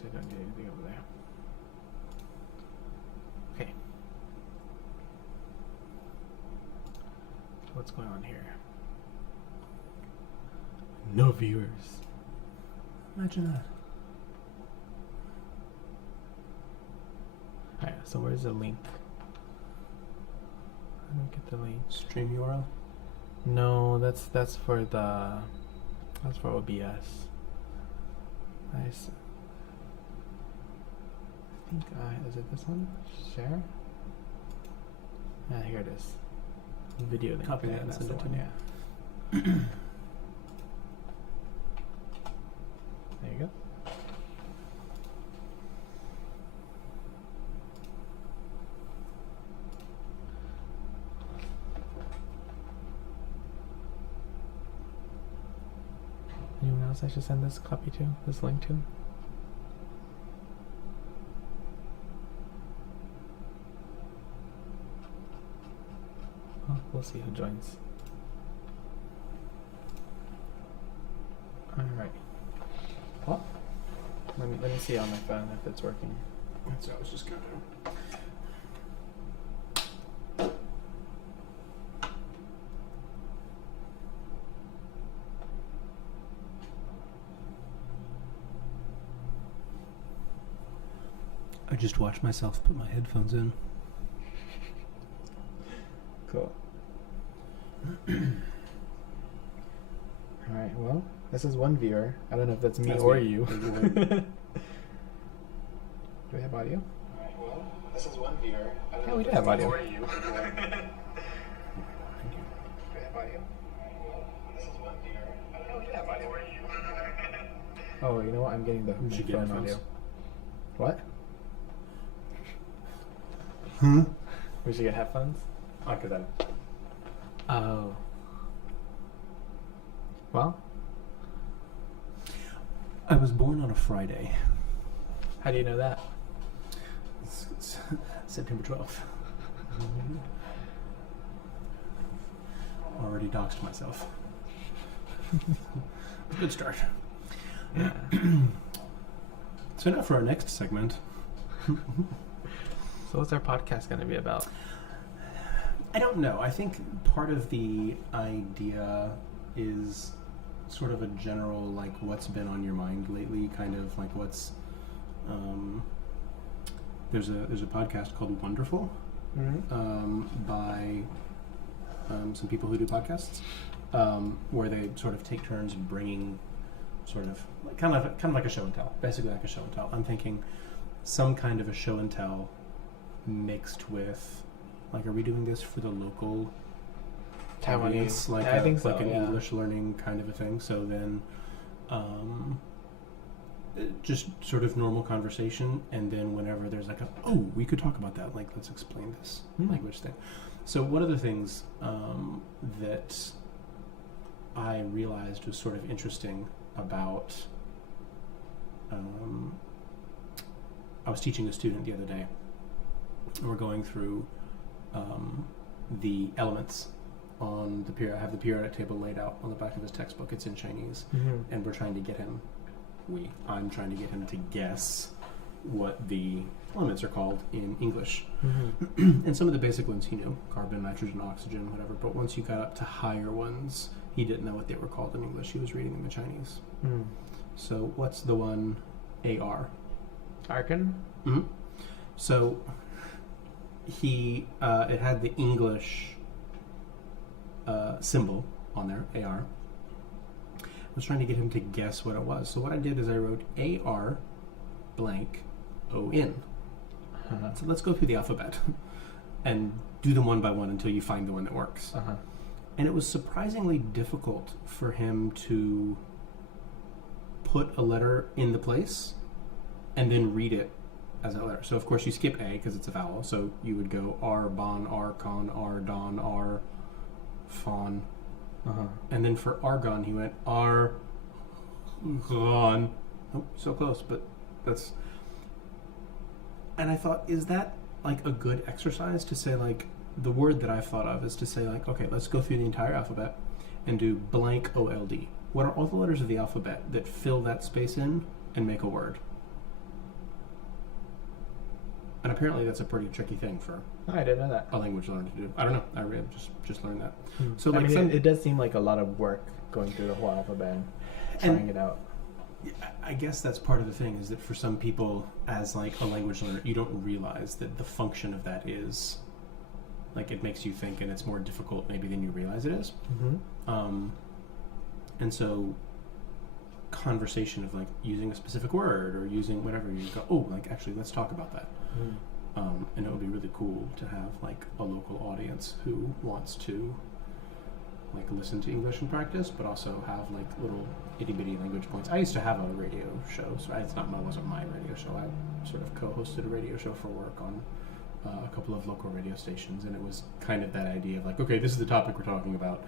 actually don't need anything over there. Okay. What's going on here? No viewers. Imagine that. Alright, so where's the link? How do I get the link? Stream URL? No, that's for OBS. Nice. I think is it this one? Share? Yeah, here it is. Video link. Copy Yeah, that and that's send the it to one, me. yeah. There you go. Anyone else I should send this copy to? This link to? Oh, we'll see who joins. Alright. Well, let me see on my phone if it's working. That's what I was just gonna do. I just watched myself put my headphones in. Cool. Alright, well, this is one viewer. I don't know if that's me or you. Do we have audio? Alright, well, this is one viewer. Yeah, we do have audio. Or you. Do we have audio? This is one viewer. Yeah, we do have audio. Or you. Oh, you know what? I'm getting the We should get phone headphones. audio. What? Huh? We should get headphones? Oh, cause I... Oh. Well, I was born on a Friday. how do you know that? It's September 12th. Already doxed myself. Good start. Yeah. So now for our next segment. So what's our podcast going to be about? I don't know. I think part of the idea is sort of a general, like, what's been on your mind lately, kind of like what's... there's a podcast called Wonderful by some people who do podcasts, where they sort of take turns bringing sort of like, kind of like a show and tell, basically like a show and tell. I'm thinking some kind of a show and tell mixed with, like, are we doing this for the local audience, like I think so, like an yeah. English learning kind of a thing? So then, just sort of normal conversation, and then whenever there's like we could talk about that, like, let's explain this language thing. So one of the things that I realized was sort of interesting about, I was teaching a student the other day, and we're going through the elements on the period. I have the periodic table laid out on the back of his textbook. It's in Chinese, and we're trying to get him. I'm trying to get him to guess what the elements are called in English. And some of the basic ones he knew: carbon, nitrogen, oxygen, whatever. But once you got up to higher ones, he didn't know what they were called in English. He was reading them in Chinese. So what's the one AR? Arkan? So he it had the English symbol on there, AR. I was trying to get him to guess what it was. So what I did is I wrote AR blank ON. So let's go through the alphabet and do them one by one until you find the one that works. And it was surprisingly difficult for him to put a letter in the place and then read it as a letter. So of course you skip A because it's a vowel. So you would go R, bon, R, con, R, don, R, fawn. And then for argon, he went argon. Oh, so close, but that's... And I thought, is that like a good exercise to say, like, the word that I've thought of is to say, like, okay, let's go through the entire alphabet and do blank OLD. What are all the letters of the alphabet that fill that space in and make a word? And apparently that's a pretty tricky thing for Oh, I didn't know that. a language learner to do. I don't know. I really just learned that. So I mean, it does seem like a lot of work going through the whole alphabet and trying it out. I guess that's part of the thing, is that for some people, as like a language learner, you don't realize that the function of that is, like, it makes you think, and it's more difficult maybe than you realize it is. And so conversation of like using a specific word or using whatever, you go, oh, like actually let's talk about that. And it would be really cool to have like a local audience who wants to like listen to English and practice, but also have like little itty bitty language points. I used to have a radio show, so it wasn't my radio show. I sort of co-hosted a radio show for work on a couple of local radio stations, and it was kind of that idea of like, okay, this is the topic we're talking about,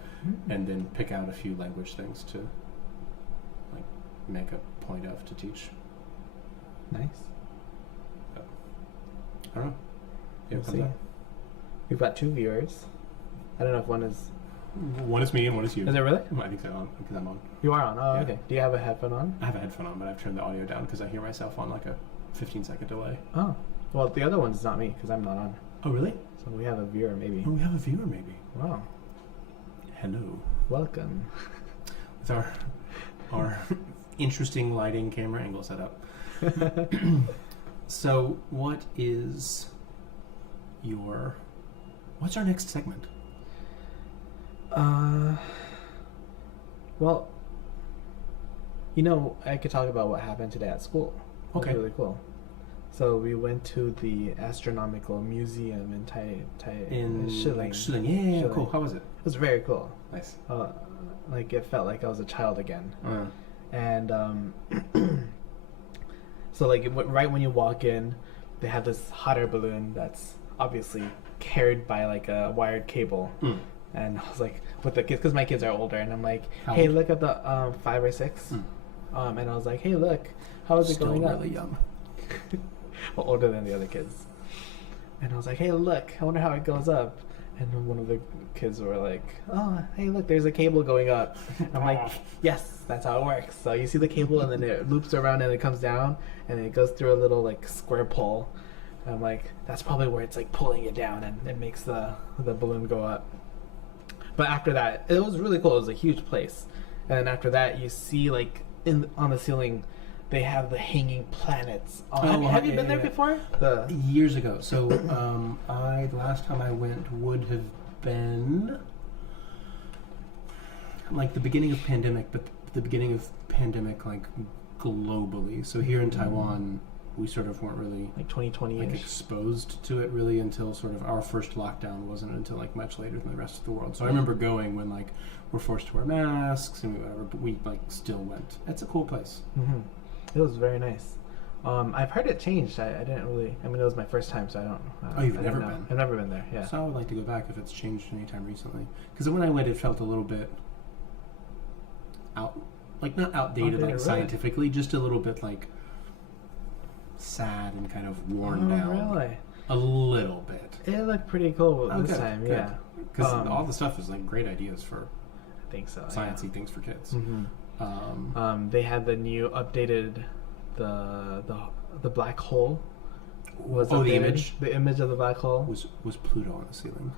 and then pick out a few language things to like make a point of to teach. Nice. I don't know. We'll see. We've got 2 viewers. I don't know if one is me and one is you. Is it really? I think so, because I'm on. You are on. Oh, Yeah. okay. Do you have a headphone on? I have a headphone on, but I've turned the audio down because I hear myself on like a 15-second delay. Oh. Well, the other one's not me because I'm not on. Oh, really? So we have a viewer, maybe. Oh, we have a viewer, maybe. Wow. Hello. Welcome. With our interesting lighting camera angle setup. So, what's our next segment? Well, you know, I could talk about what happened today at school. It was Okay. really cool. So we went to the Astronomical Museum in Shilling. Shilling. Yeah, Shilling. cool. How was it? It was very cool. Nice. Like it felt like I was a child again. And so like right when you walk in, they have this hot air balloon that's obviously carried by like a wired cable. And I was like, with the kids, because my kids are older, and I'm like, hey, look at the 5 or 6. And I was like, hey, look, how is it Still going up? really young. Well, older than the other kids. And I was like, hey, look, I wonder how it goes up. And then one of the kids were like, oh, hey, look, there's a cable going up. I'm like, yes, that's how it works. So you see the cable, and then it loops around, and it comes down, and it goes through a little like square pole. And I'm like, that's probably where it's like pulling it down, and it makes the balloon go up. But after that, it was really cool. It was a huge place. And then after that, you see like on the ceiling, they have the hanging planets. Have you been there before? Years ago. So the last time I went would have been like the beginning of pandemic, but the beginning of pandemic like globally. So here in Taiwan, we sort of weren't really like 2020 like exposed to it really until sort of our first lockdown wasn't until like much later than the rest of the world. So I remember going when like we're forced to wear masks and whatever, but we like still went. It's a cool place. It was very nice. I've heard it changed. I didn't really. I mean, it was my first time, so I don't. You've never been? I've never been there. Yeah. So I would like to go back if it's changed anytime recently. Because when I went, it felt a little bit not outdated like scientifically, just a little bit like sad and kind of worn down. Really? A little bit. It looked pretty cool this time. Good. Yeah. Because all the stuff is like great ideas for. I think so. Sciencey things for kids. They had the new updated the black hole. The image. The image of the black hole was Pluto on the ceiling.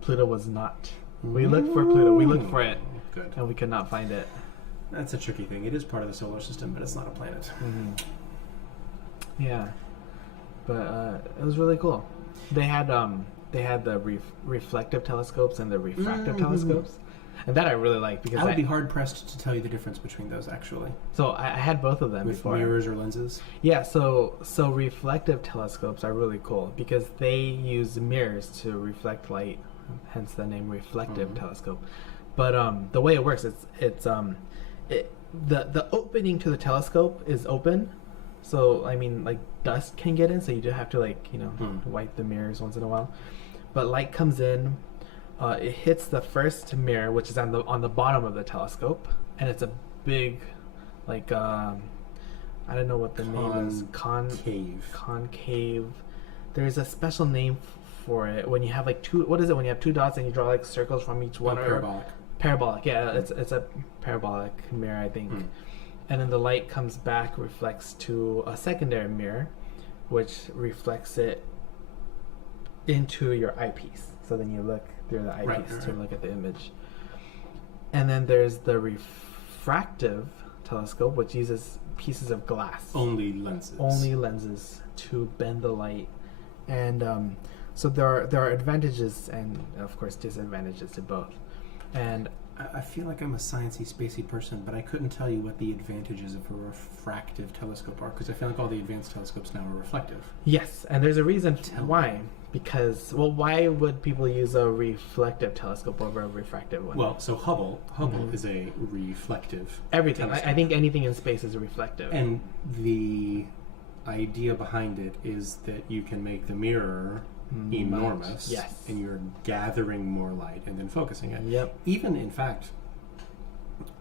Pluto was not. We looked for Pluto. We looked for it. Good. And we could not find it. That's a tricky thing. It is part of the solar system, but it's not a planet. Yeah, but it was really cool. They had the reflective telescopes and the refractive telescopes, and that I really like because I would be hard pressed to tell you the difference between those actually. So I had both of them with before. Mirrors or lenses. Yeah, so reflective telescopes are really cool because they use mirrors to reflect light, hence the name reflective telescope. But the way it works, the opening to the telescope is open. So, I mean, like, dust can get in, so you do have to, like, wipe the mirrors once in a while. But light comes in, it hits the first mirror, which is on the bottom of the telescope, and it's a big, like, I don't know what the name is. Concave. There's a special name for it when you have, like, what is it, when you have 2 dots and you draw, like, circles from each one? Parabolic, yeah, it's a parabolic mirror, I think. And then the light comes back, reflects to a secondary mirror, which reflects it into your eyepiece. So then you look through the eyepiece to look at the image. And then there's the refractive telescope, which uses pieces of glass. Only lenses. Only lenses to bend the light. And so there are advantages and, of course, disadvantages to both. And I feel like I'm a sciencey, spacey person, but I couldn't tell you what the advantages of a refractive telescope are, because I feel like all the advanced telescopes now are reflective. yes, and there's a reason why. Because, well, why would people use a reflective telescope over a refractive one? Well, so Hubble is a reflective everything. telescope. I think anything in space is reflective. And the idea behind it is that you can make the mirror enormous, yes, and you're gathering more light and then focusing it. Yep. Even, in fact,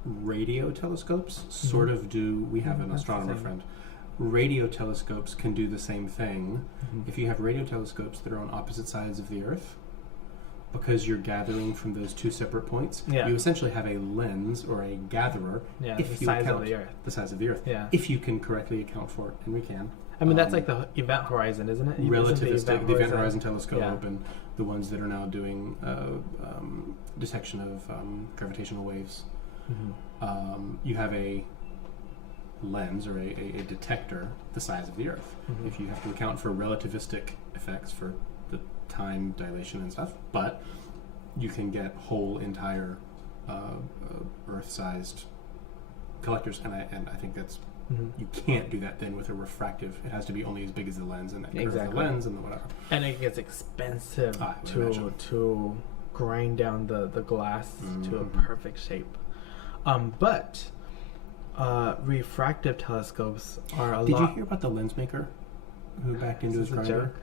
radio telescopes sort of do. We have an astronomer friend. Radio telescopes can do the same thing. If you have radio telescopes that are on opposite sides of the Earth, because you're gathering from those two separate points, you essentially have a lens or a gatherer. If the size of the Earth. The size of the Earth. Yeah. If you can correctly account for it, and we can. I mean, that's like the event horizon, isn't it? Relativistic, the Event Horizon Telescope, and the ones that are now doing detection of gravitational waves. You have a lens or a detector the size of the Earth. If you have to account for relativistic effects for the time dilation and stuff, but you can get whole entire Earth-sized collectors, and I think that's you can't do that then with a refractive. It has to be only as big as the lens and that curve of the lens and the whatever. And it gets expensive to grind down the glass to a perfect shape. But refractive telescopes are a lot... Did you hear about the lens maker who backed into his grinder?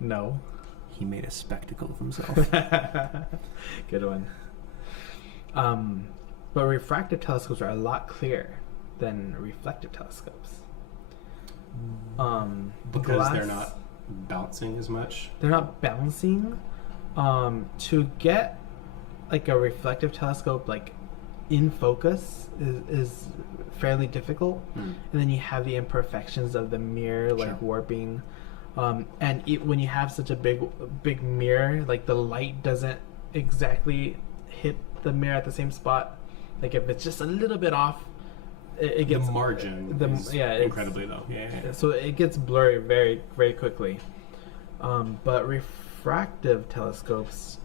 No. He made a spectacle of himself. Good one. But refractive telescopes are a lot clearer than reflective telescopes. Because they're not bouncing as much? They're not bouncing. To get like a reflective telescope like in focus is fairly difficult. And then you have the imperfections of the mirror like warping. And when you have such a big mirror, like the light doesn't exactly hit the mirror at the same spot. Like if it's just a little bit off, it gets the margin is incredibly low. Yeah. So it gets blurry very, very quickly. But refractive telescopes,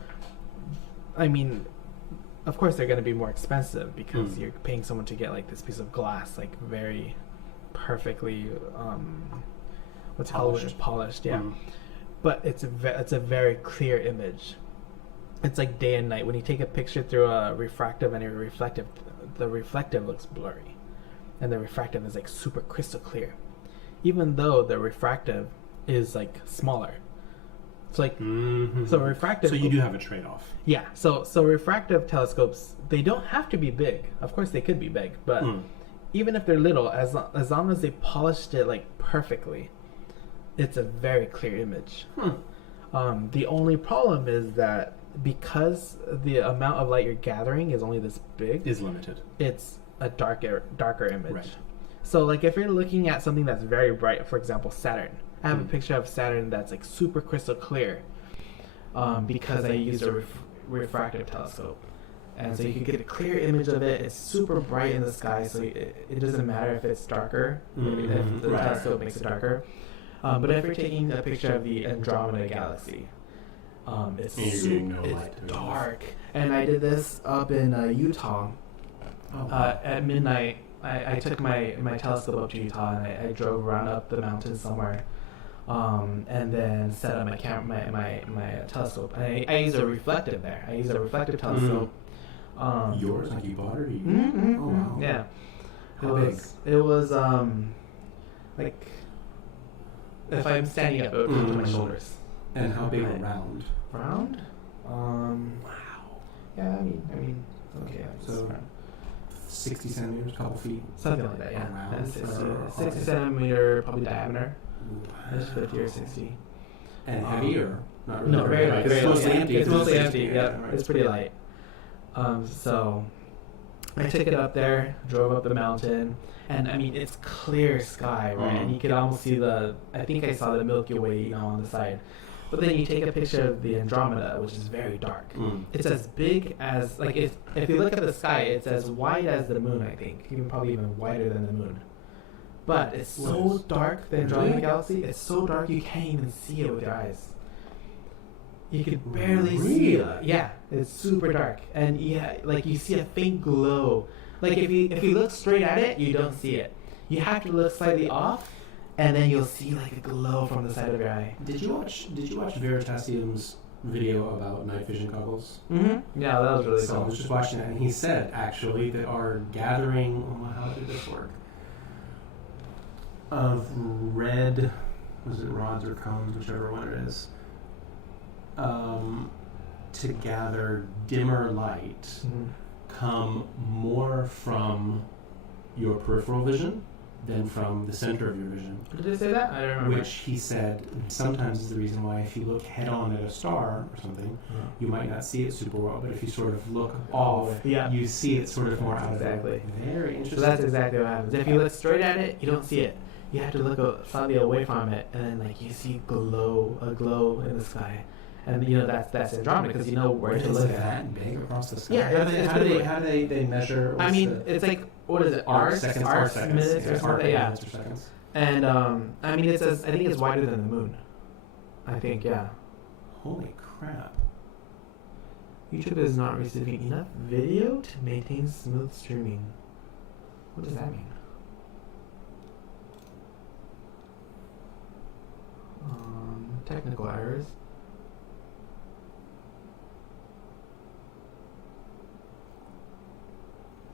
I mean, of course they're going to be more expensive because you're paying someone to get like this piece of glass, like very perfectly, polished. Yeah. But it's a very clear image. It's like day and night. When you take a picture through a refractive and a reflective, the reflective looks blurry, and the refractive is like super crystal clear, even though the refractive is like smaller. It's like so refractive. So you do have a trade-off. Yeah. So refractive telescopes, they don't have to be big. Of course, they could be big, but even if they're little, as long as they polished it like perfectly, it's a very clear image. The only problem is that because the amount of light you're gathering is only this big, is limited. It's a darker image. Right. So like if you're looking at something that's very bright, for example, Saturn. I have a picture of Saturn that's like super crystal clear because I used a refractive telescope. And so you can get a clear image of it. It's super bright in the sky, so it doesn't matter if it's darker, if the telescope makes it darker. But if you're taking a picture of the Andromeda galaxy, it's dark. And I did this up in Utah. At midnight, I took my telescope up to Utah and I drove around up the mountain somewhere. And then set up my telescope. And I used a reflective there. I used a reflective telescope. Yours? Like you bought it? Oh, wow. Yeah. How big? It was like if I'm standing up, it would come to my shoulders. And how big around? Round? Wow. Yeah, I mean, okay. So 60 centimeters, couple feet. Something like that. Yeah. Around. 60 centimeter, probably diameter. It's 50 or 60. And heavy or not really? No, very light. It's mostly empty. It's mostly empty. Yeah, Yeah, it's pretty light. So I took it up there, drove up the mountain, and I mean it's clear sky, right? And you could almost see I think I saw the Milky Way, on the side. But then you take a picture of the Andromeda, which is very dark. It's as big as, like, if you look at the sky, it's as wide as the moon, I think. Probably even wider than the moon. But it's so dark, the Andromeda Galaxy, it's so dark you can't even see it with your eyes. You could barely see it. Yeah, it's super dark. And yeah, like you see a faint glow. Like if you look straight at it, you don't see it. You have to look slightly off, and then you'll see like a glow from the side of your eye. Did you watch Veritasium's video about night vision goggles? Mm-hmm. Yeah, that was really So cool. I was just watching that, and he said actually that our gathering, how did this work? Of red, was it rods or cones, whichever one it is, to gather dimmer light come more from your peripheral vision than from the center of your vision. Did they say that? I don't remember. Which he said sometimes is the reason why if you look head on at a star or something, you might not see it super well, but if you sort of look off, you see it sort of more out of it. Very interesting. So that's exactly what happens. If you look straight at it, you don't see it. You have to look slightly away from it, and then like you see a glow in the sky. And that's Andromeda because you know where to look at. That big across the sky. Yeah, How do they measure? I mean, it's like, what is it? Arcs, minutes, or something. Yeah. Minutes or seconds. And I mean, I think it's wider than the moon. I think, yeah. Holy crap! YouTube is not receiving enough video to maintain smooth streaming. What does that mean? Technical errors.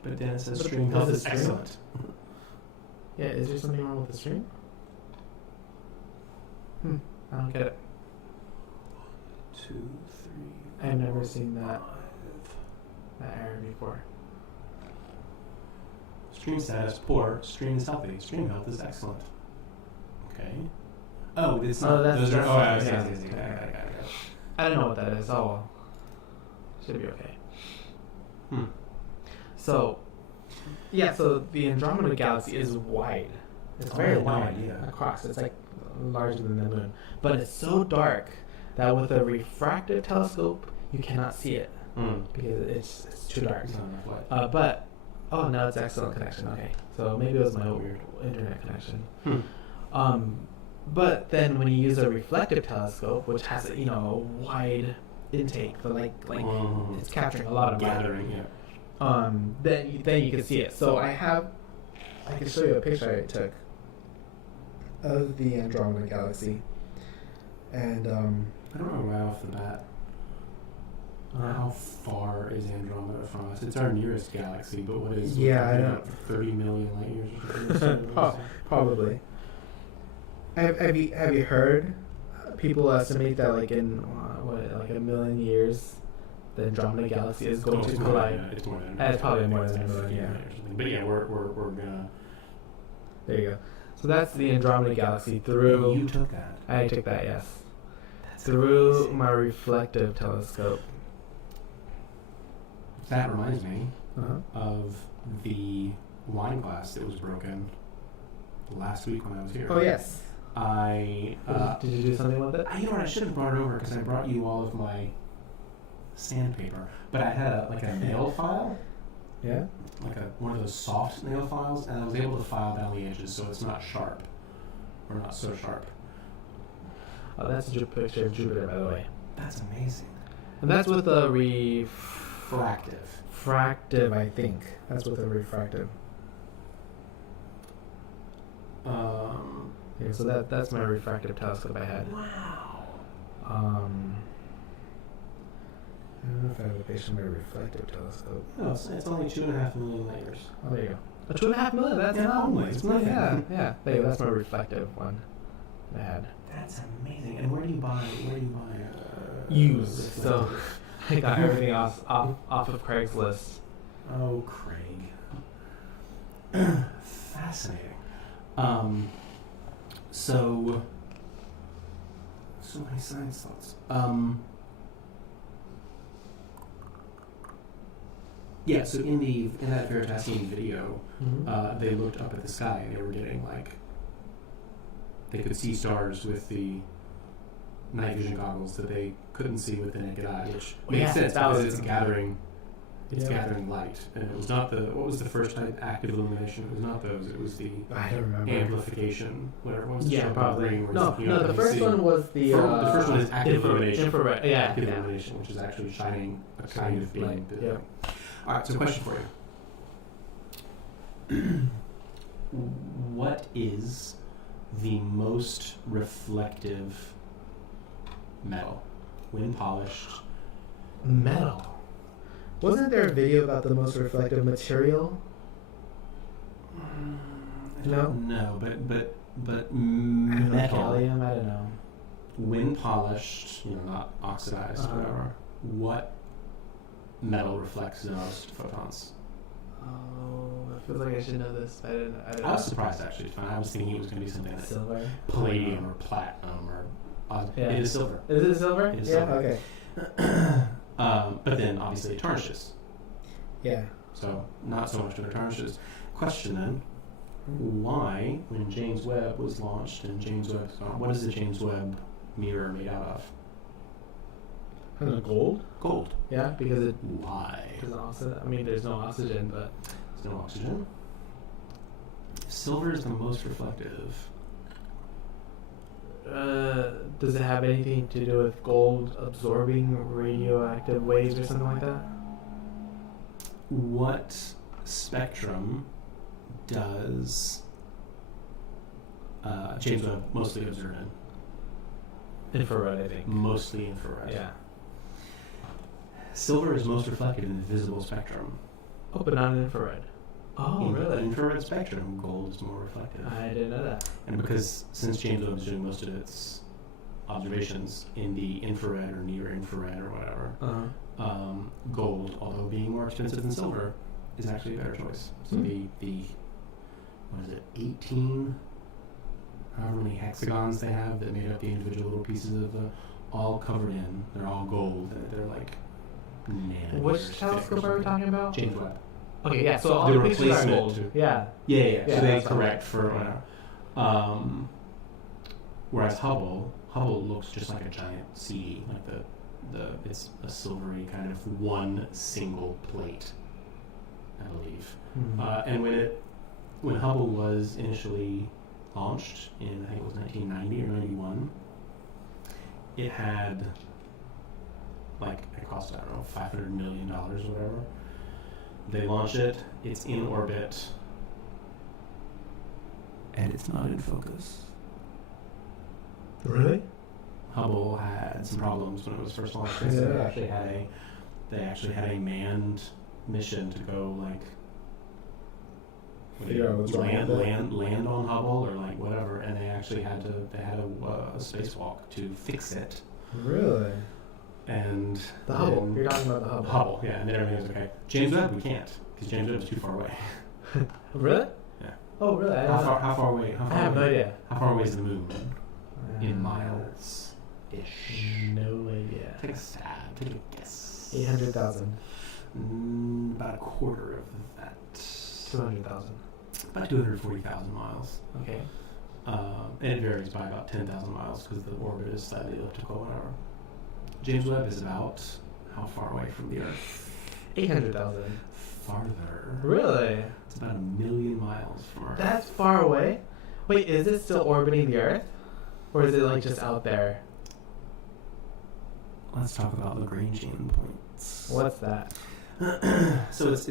But then it says stream health is excellent. Yeah, is there something wrong with the stream? I don't get it. 2, 3. I've never seen that error before. Stream status poor. Stream is healthy. Stream health is excellent. Okay. Oh, it's not. That's those are. Oh, I see. yeah. I got it. I don't know what that is. Oh well. Should be okay. So, yeah, so the Andromeda Galaxy is wide. It's very wide across. It's like larger than the moon. But it's so dark that with a refractive telescope, you cannot see it. Because it's too dark. But, oh, no, it's excellent connection. Okay. So maybe it was my weird internet connection. But then when you use a reflective telescope, which has a wide intake, but like it's capturing a lot of gathering, then you can see it. So I can show you a picture I took of the Andromeda Galaxy, and I don't know right off the bat. How far is Andromeda from us? It's our nearest galaxy, but what is? I don't. 30 million light years. Or something? Probably. Have you heard people estimate that like in like a million years, the Andromeda Galaxy is going to collide? It's more than. It's probably more than a million. Yeah. But yeah, we're gonna. There you go. So that's the Andromeda Galaxy through. You took that. I took that, yes. That's through amazing. My reflective telescope. That reminds me of the wine glass that was broken last week when I was here. Oh yes. Did you do something with it? You know what? I should have brought it over because I brought you all of my sandpaper, but I had a nail file. Yeah. Like one of those soft nail files, and I was able to file down the edges so it's not sharp, or not so sharp. Oh, that's a picture of Jupiter, by the way. That's amazing. And that's with a refractive, I think. That's with a refractive. Yeah, so that's my refractive telescope I had. Wow. I don't know if I have a picture of my reflective telescope. No, it's only 2.5 million light years. Oh, there you go. 2.5 million? That's not only. It's nothing. Yeah. There you go. That's my reflective one I had. That's amazing. And where do you buy? Used. So I got everything off of Craigslist. Oh, Craig. Fascinating. So many science thoughts. Yeah, so in that Veritasium video, Mhm. they looked up at the sky and they were getting they could see stars with the night vision goggles that they couldn't see with the naked eye, which makes sense because it's gathering light. And it was not what was the first type, active illumination? It was not those. It was the I don't remember. amplification, whatever. What was the Yeah, show probably. ring where No, you know, the first one was the the first one is active illumination. Infrared. Yeah. Active illumination, which is actually shining a kind of beam. Light, yeah. All right, so question for you. What is the most reflective metal? When polished. Metal. Wasn't there a video about the most reflective material? I don't know, but metal. Gallium, I don't know. When polished, not oxidized, whatever. What metal reflects the most photons? Oh, I feel like I should know this. I didn't know. I was surprised actually. I was thinking it was going to be something like Silver? palladium or platinum or. Yeah. It is silver. Is it silver? It is yeah. silver. Okay. But then obviously it tarnishes. Yeah. So not so much that it tarnishes. Question then: why, when James Webb was launched and James Webb, what is the James Webb mirror made out of? Gold? Gold. Yeah, because it. Why? There's no oxygen, but. There's no oxygen. Silver is the most reflective. Does it have anything to do with gold absorbing radioactive waves or something like that? What spectrum does James Webb mostly observe in? Infrared, I think. Mostly infrared. Yeah. Silver is most reflective in the visible spectrum. Oh, but not in infrared. Oh, In the really? infrared spectrum, gold is more reflective. I didn't know that. And because since James Webb is doing most of its observations in the infrared or near infrared or whatever, gold, although being more expensive than silver, is actually a better choice. So the what is it, 18, however many hexagons they have that made up the individual little pieces of all covered in, they're all gold, and they're like nanometers. Which telescope are we talking about? James Webb. Okay, yeah, so all The the pictures are replacement gold. to- Yeah. Yeah. Yeah, So they that's correct fine. for whatever. Whereas Hubble looks just like a giant CD, like it's a silvery kind of one single plate, I believe. And when Hubble was initially launched in, I think it was 1990 or 91, it had it cost, I don't know, $500 million or whatever. They launch it, it's in orbit, and it's not in focus. Really? Hubble had some problems when it was first launched. Yeah. They actually had a manned mission to go Figure out what's wrong with it. land on Hubble or whatever, and they actually had a spacewalk to fix it. Really? And The Hubble. You're talking about the Hubble. Hubble, yeah, and then everything was okay. James Webb, we can't, because James Webb is too far away. Really? Yeah. Oh, really? How far away? I have no idea. How far away is the moon? In miles ish. No idea. Take a stab. Take a guess. 800,000. About a quarter of that. 200,000. About 240,000 miles. Okay. And it varies by about 10,000 miles because the orbit is slightly elliptical, whatever. James Webb is about how far away from the Earth? 800,000. Farther. Really? It's about 1,000,000 miles from Earth. That's far away? Wait, is it still orbiting the Earth? Or is it just out there? Let's talk about Lagrangian points. What's that? So it's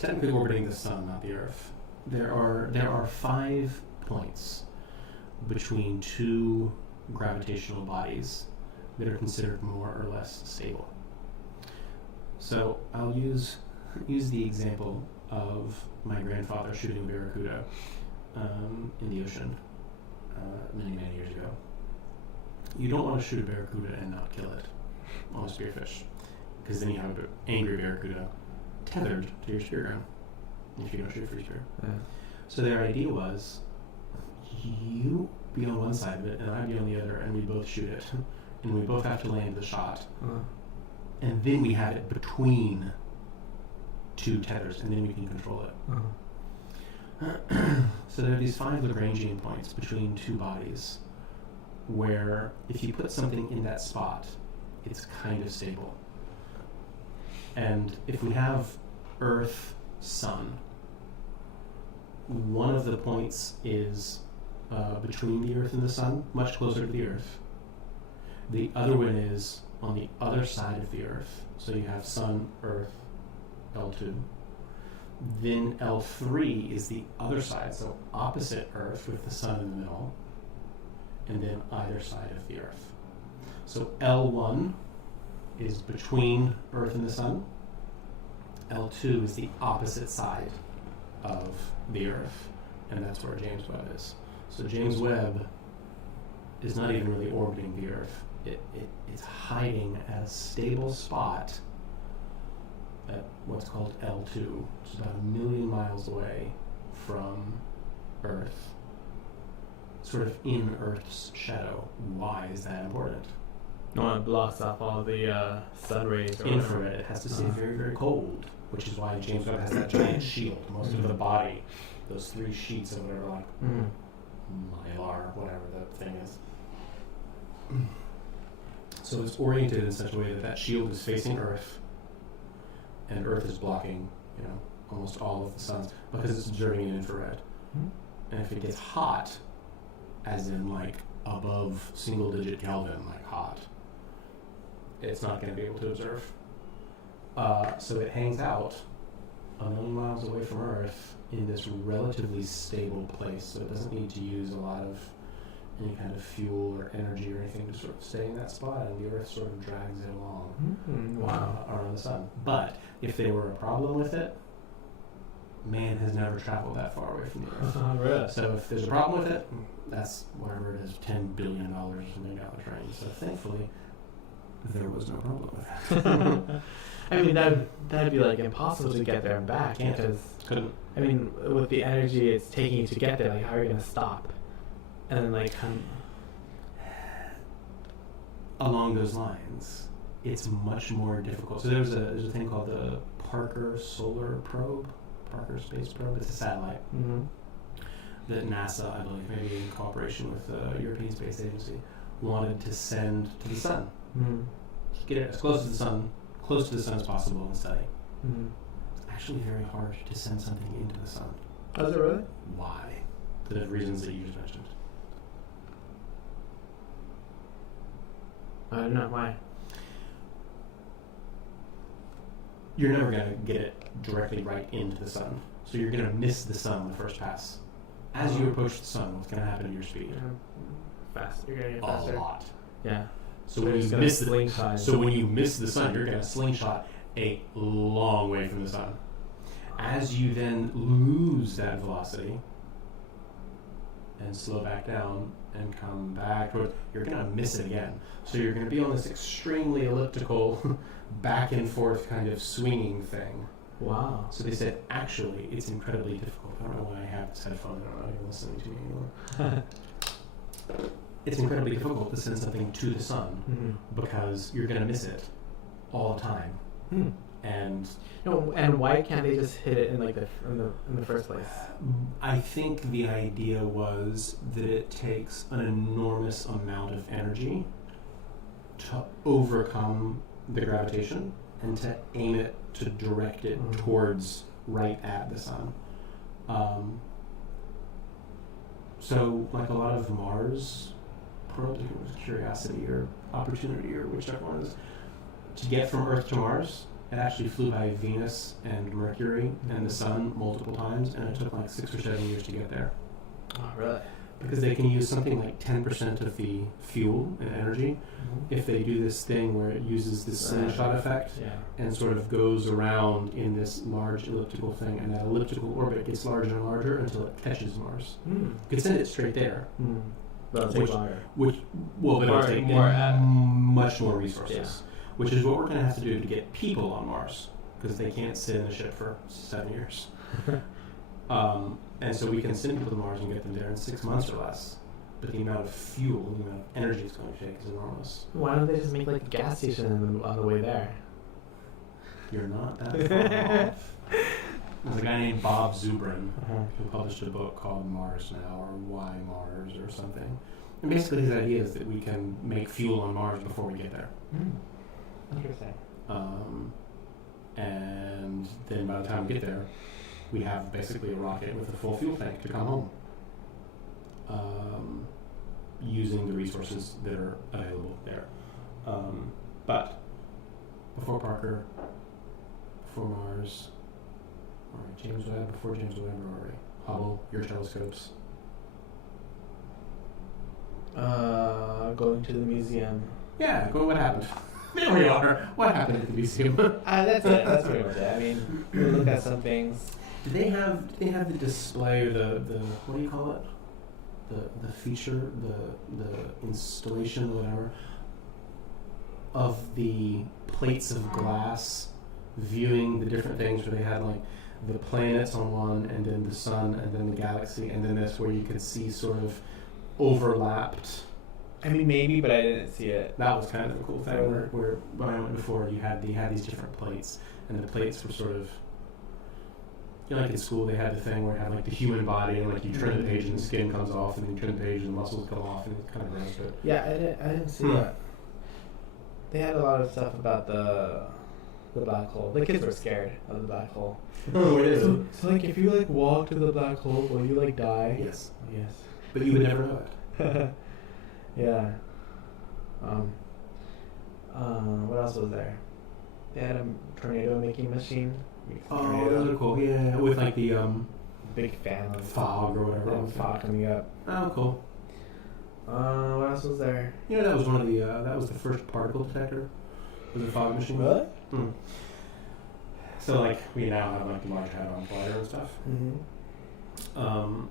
technically orbiting the sun, not the Earth. There are 5 points between two gravitational bodies that are considered more or less stable. So I'll use the example of my grandfather shooting a barracuda in the ocean many years ago. You don't want to shoot a barracuda and not kill it on a spearfish, because then you have an angry barracuda tethered to your spear gun if you don't shoot a free spear. Yeah. So their idea was, you be on one side of it and I be on the other, and we both shoot it, and we both have to land the shot, and then we have it between 2 tethers, and then you can control it. Uh-huh. So there are these 5 Lagrangian points between 2 bodies where if you put something in that spot, it's kind of stable. And if we have Earth, Sun, one of the points is between the Earth and the Sun, much closer to the Earth. The other one is on the other side of the Earth. So you have Sun, Earth, L2. Then L3 is the other side, so opposite Earth with the Sun in the middle, and then either side of the Earth. So L1 is between Earth and the Sun. L2 is the opposite side of the Earth, and that's where James Webb is. So James Webb is not even really orbiting the Earth. It's hiding at a stable spot at what's called L2, which is about 1 million miles away from Earth, sort of in Earth's shadow. Why is that important? No, it blocks off all the sun rays. Or Infrared. It has to stay very, very cold, which is why James Webb has that giant shield. Most of the body, those 3 sheets of whatever, like mylar, whatever the thing is. So it's oriented in such a way that that shield is facing Earth, and Earth is blocking, almost all of the sun's, because it's observing in infrared. And if it gets hot, as in like above single-digit Kelvin, like hot, it's not going to be able to observe. So it hangs out 1 million miles away from Earth in this relatively stable place, so it doesn't need to use a lot of any kind of fuel or energy or anything to sort of stay in that spot, and the Earth sort of drags it along around the sun. But if there were a problem with it, man has never traveled that far away from the Earth. Really? So if there's a problem with it, that's whatever it is, $10 billion or something down the drain. So thankfully, there was no problem with it. I mean, that'd be like impossible to get there and back. Can't. Because Couldn't. I mean, with the energy it's taking you to get there, like how are you gonna stop? And then like Along those lines, it's much more difficult. So there's a thing called the Parker Solar Probe, Parker Space Probe. It's a satellite that NASA, I believe, maybe in cooperation with the European Space Agency, wanted to send to the sun. Get it as close to the sun as possible and study. It's actually very hard to send something into the sun. Oh, is it really? Why? For the reasons that you just mentioned. I don't know why. You're never going to get it directly right into the sun. So you're going to miss the sun on the first pass. As you approach the sun, what's going to happen to your speed? Fast. You're gonna get A faster. lot. Yeah. So when you miss the sun, you're going to slingshot a long way from the sun. As you then lose that velocity and slow back down and come back toward, you're going to miss it again. So you're going to be on this extremely elliptical, back and forth kind of swinging thing. Wow. So they said, actually, it's incredibly difficult. I don't know why I have this headphone. I don't know if you're listening to me anymore. It's incredibly difficult to send something to the sun because you're going to miss it all the time. And and why can't they just hit it in like in the first place? I think the idea was that it takes an enormous amount of energy to overcome the gravitation and to aim it, to direct it towards right at the sun. So like a lot of Mars probes, it was Curiosity or Opportunity or whichever one it is, to get from Earth to Mars, it actually flew by Venus and Mercury and the Sun multiple times, and it took like 6 or 7 years to get there. Oh, really? Because they can use something like 10% of the fuel and energy if they do this thing where it uses this slingshot effect and sort of goes around in this large elliptical thing, and that elliptical orbit gets larger and larger until it catches Mars. You could send it straight there. But it'll take longer. But it'll take much more resources. Which is what we're going to have to do to get people on Mars, because they can't sit in the ship for 7 years. And so we can send people to Mars and get them there in 6 months or less. But the amount of fuel, the amount of energy it's going to take is enormous. Why don't they just make like a gas station on the way there? You're not that far off. There's a guy named Bob Zubrin who published a book called Mars Now, or Why Mars, or something. And basically his idea is that we can make fuel on Mars before we get there. Interesting. And then by the time we get there, we have basically a rocket with a full fuel tank to come home. Using the resources that are available there. But before Parker, before Mars, all right, James Webb, before James Webb, where are we? Hubble, your telescopes. Going to the museum. Yeah, what happened? There we are. What happened at the museum? That's it. That's pretty much it. I mean, we look at some things. Did they have the display, or the what do you call it? The feature, the installation, whatever, of the plates of glass viewing the different things, where they had like the planets on one, and then the sun, and then the galaxy, and then that's where you could see sort of overlapped. I mean, maybe, but I didn't see it. That was kind of a cool thing. Where when I went before, you had these different plates, and the plates were sort of, you know, like in school they had the thing where it had like the human body, and like you turn the page and the skin comes off, and then you turn the page and the muscles come off, and it's kind of gross. But Yeah, I didn't see that. They had a lot of stuff about the black hole. The kids were scared of the black hole. oh, it is. So like, if you like walk to the black hole, will you like die? Yes, Yes. but you would never know it. Yeah. What else was there? They had a tornado making machine. Oh, those are cool. Yeah, with like the Big fan of fog or whatever. that fog coming up. Oh, cool. What else was there? You know, that was one of the that was the first particle detector. Was a fog machine. Really? Hmm. So like we now have like the Large Hadron Collider and stuff. Mm-hmm.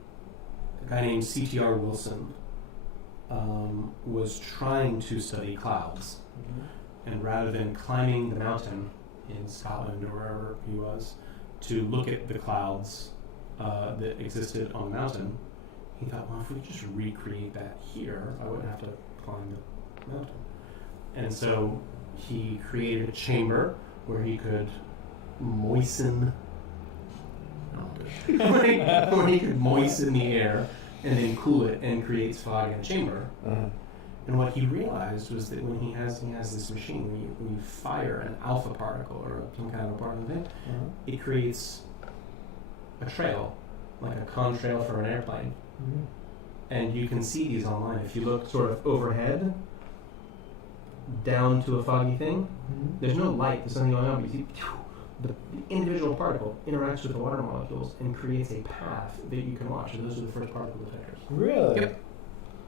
A guy named C.T.R. Wilson was trying to study clouds, and rather than climbing the mountain in Scotland or wherever he was to look at the clouds that existed on the mountain, he thought, well, if we just recreate that here, I wouldn't have to climb the mountain. And so he created a chamber where he could moisten where he could moisten the air and then cool it and create fog in the chamber. And what he realized was that when he has this machine, when you fire an alpha particle or some kind of particle thing, it creates a trail, like a contrail for an airplane. And you can see these online. If you look sort of overhead, down to a foggy thing, there's no light, there's nothing going on, but you see the individual particle interacts with the water molecules and creates a path that you can watch. And those are the first particle detectors. Really? Yep.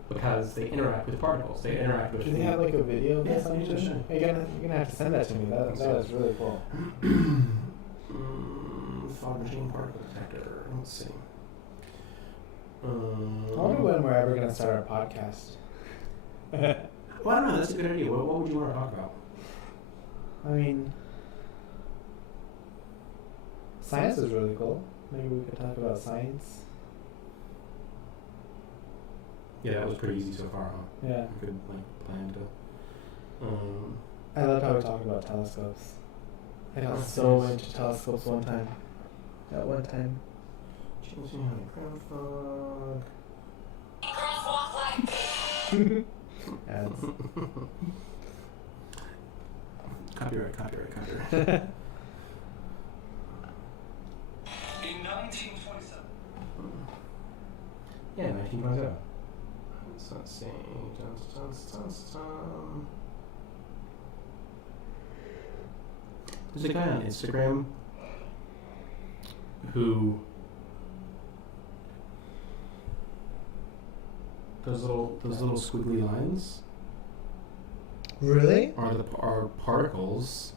Because they interact with particles. They interact with. Do they have like a video of Yes, this on sure. YouTube? You're gonna have to send that to me. That is really cool. Fog machine particle detector. Let's see. I wonder when we're ever gonna start our podcast. Well, I don't know. That's a good idea. What would you want to talk about? I mean, science is really cool. Maybe we could talk about science. Yeah, that was pretty easy so far, huh? Yeah. I could plan to. I loved how we talked about telescopes. I got so into telescopes one time. At one time. Ads. Copyright. In 1927. Yeah, 1927. Let's see. There's a guy on Instagram who those little squiggly lines Really? are particles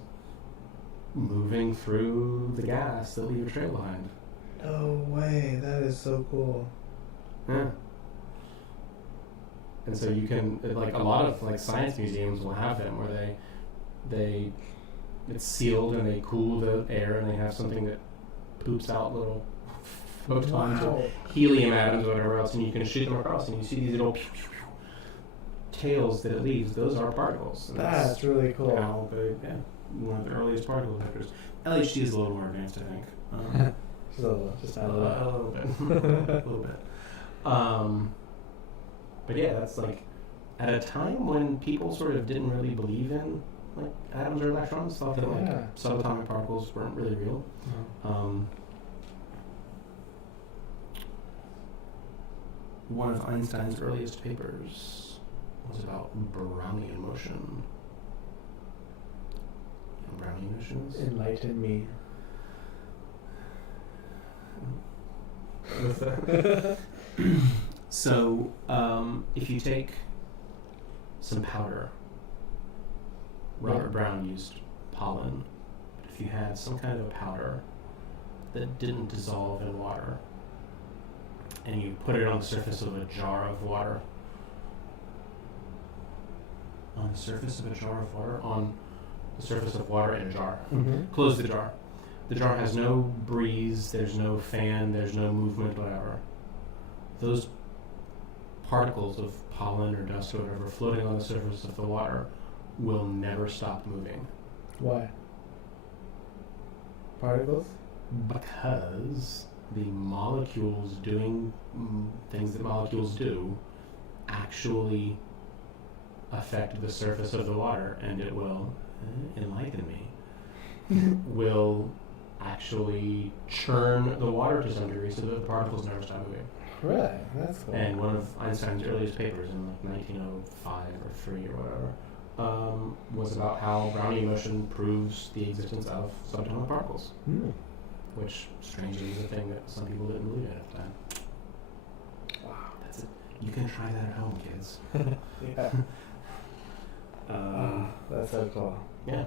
moving through the gas that leave a trail behind. No way. That is so cool. Yeah. And so you can, like, a lot of like science museums will have them where they it's sealed and they cool the air and they have something that poops out little photons or helium atoms or whatever else, and you can shoot them across and you see these little tails that it leaves. Those are particles. And That's really cool. how big, yeah. one of the earliest particle detectors. LHC is a little more advanced, I think. Just not a little. A little bit. A little bit. But yeah, that's like at a time when people sort of didn't really believe in like atoms or electrons, thought that like subatomic particles weren't really real. One of Einstein's earliest papers was about Brownian motion. And Brownian motions? Enlighten me. With so, if you take some powder, Robert Brown used pollen, but if you had some kind of a powder that didn't dissolve in water, and you put it on the surface of a jar of water, on the surface of a water in a jar, close the jar. The jar has no breeze, there's no fan, there's no movement, whatever. Those particles of pollen or dust or whatever floating on the surface of the water will never stop moving. Why? Particles? Because the molecules doing things that molecules do actually affect the surface of the water, and it will enlighten me. Will actually churn the water to some degree so that the particles never stop moving. Right, that's cool. And one of Einstein's earliest papers in like 1905 or 3 or whatever was about how Brownian motion proves the existence of subatomic particles, which strangely is a thing that some people didn't believe in at the time. Wow. That's it. You can try that at home, kids. Yeah. That's so cool. Yeah.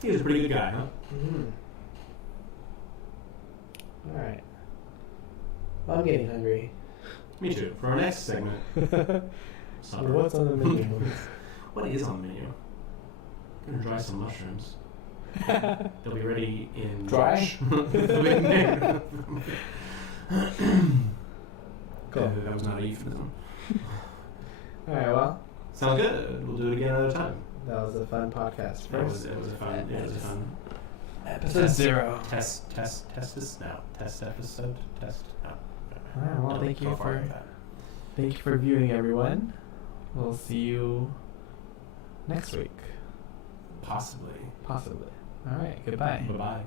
He was a pretty good guy, huh? Alright. Well, I'm getting hungry. Me too. For our next segment, supper. What's on the menu? What is on the menu? I'm gonna dry some mushrooms. They'll be ready in Dry? They'll be in Cool. That was not a euphemism. Alright, well, Sounds good. We'll do it again another time. that was a fun podcast. It was a fun. Yeah, it was a fun. Episode 0. Test episode. No. Alright, well, thank you for viewing, everyone. We'll see you next week. Possibly. Possibly. Alright, goodbye. Bye bye.